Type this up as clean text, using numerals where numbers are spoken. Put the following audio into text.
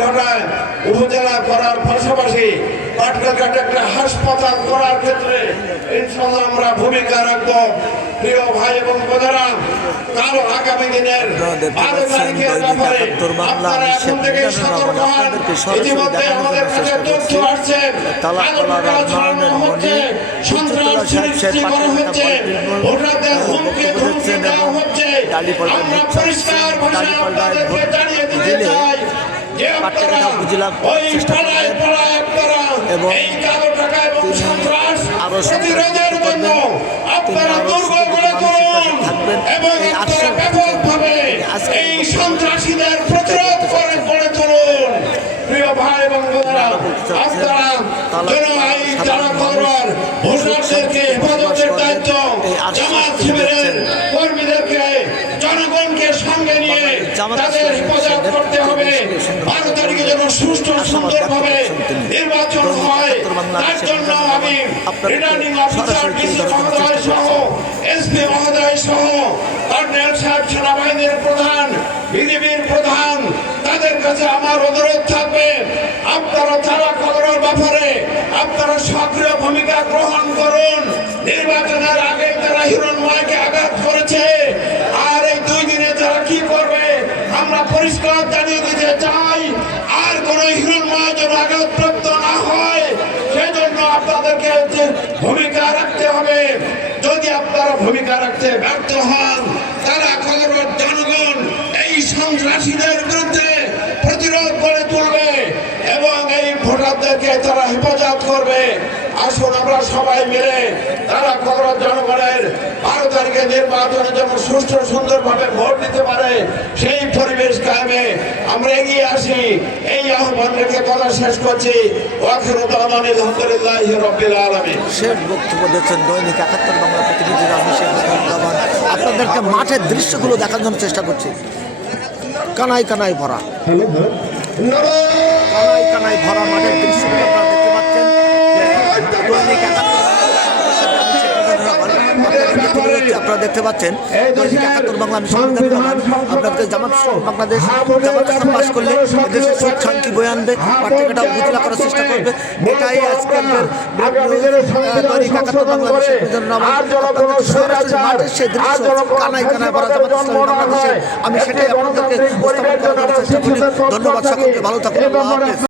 ঘাটায় উপজেলা করার পাশাপাশি পাটকাঘাটে একটা হাসপাতাল করার ক্ষেত্রে ইনশাআল্লাহ আমরা ভূমিকা রাখবো। প্রিয় ভাই এবং বোনেরা, কারো আগামী দিনের 12 তারিখের ব্যাপারে আপনারা এখন থেকে সতর্ক হন। ইতিমধ্যে আমাদের কাছে তথ্য আসছে কালোটাকা ছড়ানো হচ্ছে, সন্ত্রাস সৃষ্টি করা হচ্ছে, ভোটারদের হুমকি ধমকি দেওয়া হচ্ছে। আমরা পরিষ্কার ভাষায় আপনাদেরকে জানিয়ে দিতে চাই যে আপনারা ওই পাড়ায় পাড়ায় আপনারা এই কালো টাকা এবং সন্ত্রাস প্রতিরোধের জন্য আপনারা দুর্গ গড়ে তুলুন এবং আপনারা ব্যাপকভাবে এই সন্ত্রাসীদের প্রতিরোধ করে গড়ে তুলুন। প্রিয় ভাই এবং বোনেরা, আপনারা যেন এই যারা করার ভোটারদেরকে হেফাজতের দায়িত্ব জামাত শিবিরের কর্মীদেরকে জনগণকে সঙ্গে নিয়ে তাদের হেফাজত করতে হবে। 12 তারিখে যেন সুষ্ঠু সুন্দরভাবে নির্বাচন হয়, তার জন্য আমি রিটার্নিং অফিসার ডিসি মহোদয় সহ এসপি মহোদয় সহ কর্নেল সাহেব, সেনাবাহিনীর প্রধান, বিজিবির প্রধান, তাদের কাছে আমার অনুরোধ থাকবে আপনারা যারা খবরের ব্যাপারে আপনারা সক্রিয় ভূমিকা গ্রহণ করুন। নির্বাচনের আগে যারা হিরণময়কে আঘাত করেছে আর এই 2 দিনে যারা কি করবে আমরা পরিষ্কার জানিয়ে দিতে চাই, আর কোন হিরণময় যেন আঘাতপ্রাপ্ত না হয় সেজন্য আপনাদেরকে ভূমিকা রাখতে হবে। যদি আপনারা ভূমিকা রাখতে ব্যর্থ হন, তারা খবরের জনগণ এই সন্ত্রাসীদের বিরুদ্ধে প্রতিরোধ করে তুলবে এবং এই ভোটারদেরকে তারা হেফাজত করবে। আসুন আমরা সবাই মিলে তারা খবরের জনগণের 12 তারিখে নির্বাচনে যেমন সুষ্ঠু সুন্দরভাবে ভোট দিতে পারে সেই পরিবেশ কায়েমে আমরা এগিয়ে আসি। এই আহ্বান রেখে কথা শেষ করছি। আলহামদুলিল্লাহি রাব্বিল আলামিন। শেষ বক্তব্য দিচ্ছেন দৈনিক 71 বাংলা প্রতিনিধি আমি শেখ রহমান। আপনাদেরকে মাঠের দৃশ্যগুলো দেখার জন্য চেষ্টা করছি। কানাই কানাই ভরা, কানাই কানাই ভরা মাঠের দৃশ্যগুলো আপনারা দেখতে পাচ্ছেন। দৈনিক 71 আপনারা দেখতে পাচ্ছেন দৈনিক 71 বাংলা আমি সংবিধান রহমান। আপনাদেরকে জামাত বাংলাদেশ জামাত পাস করলে দেশের সুখ শান্তি বয়ে আনবে, পাট্টাঘাটা উপজেলা করার চেষ্টা করবে। এটাই আজকের দৈনিক 71 বাংলা মাঠের সেই দৃশ্য কানাই কানাই ভরা জামাত ইসলামী বাংলাদেশে আমি সেটাই আপনাদেরকে উপস্থাপন করার চেষ্টা করি। ধন্যবাদ সকলকে, ভালো থাকুন।